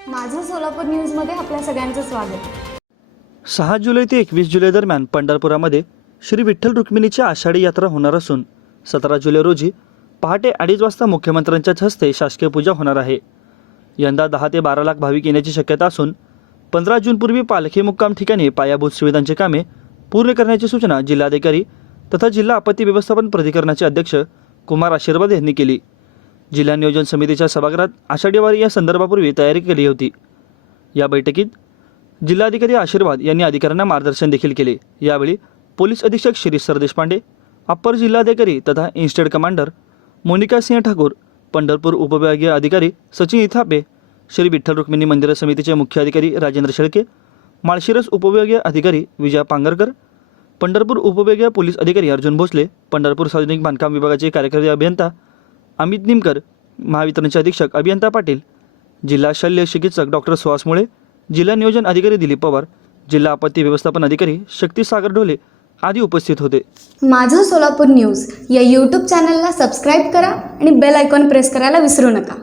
सोलापूर न्यूजमध्ये आपल्या सगळ्यांचं स्वागत. सहा जुलै ते एकवीस जुलै दरम्यान पंढरपुरामध्ये श्री विठ्ठल रुक्मिणीची आषाढी यात्रा होणार असून सतरा जुलै रोजी पहाटे अडीच वाजता मुख्यमंत्र्यांच्याच हस्ते शासकीय पूजा होणार आहे. यंदा दहा ते बारा लाख भाविक येण्याची शक्यता असून पंधरा जूनपूर्वी पालखी मुक्काम ठिकाणी पायाभूत सुविधांची कामे पूर्ण करण्याची सूचना जिल्हाधिकारी तथा जिल्हा आपत्ती व्यवस्थापन प्राधिकरणाचे अध्यक्ष कुमार आशीर्वाद यांनी केली. जिल्हा नियोजन समितीच्या सभागृहात आषाढीवारी या संदर्भापूर्वी तयारी केली होती. या बैठकीत जिल्हाधिकारी आशीर्वाद यांनी अधिकाऱ्यांना मार्गदर्शन देखील केले. यावेळी पोलीस अधीक्षक शिरीष सरदेशपांडे अप्पर जिल्हाधिकारी तथा इन्स्टेड कमांडर मोनिका सिंह ठाकूर पंढरपूर उपविभागीय अधिकारी सचिन इथापे श्री विठ्ठल रुक्मिणी मंदिर समितीचे मुख्य अधिकारी राजेंद्र शेळके माळशिरस उपविभागीय अधिकारी विजया पांगरकर पंढरपूर उपविभागीय पोलीस अधिकारी अर्जुन भोसले पंढरपूर सार्वजनिक बांधकाम विभागाचे कार्यकारी अभियंता अमित निमकर महावितरणचे अधीक्षक अभियंता पाटील जिल्हा शल्य चिकित्सक डॉक्टर सुहास मुळे जिल्हा नियोजन अधिकारी दिलीप पवार जिल्हा आपत्ती व्यवस्थापन अधिकारी शक्तीसागर ढोले आदी उपस्थित होते. माझं सोलापूर न्यूज या यूट्यूब चॅनलला सबस्क्राईब करा आणि बेल आयकॉन प्रेस करायला विसरू नका.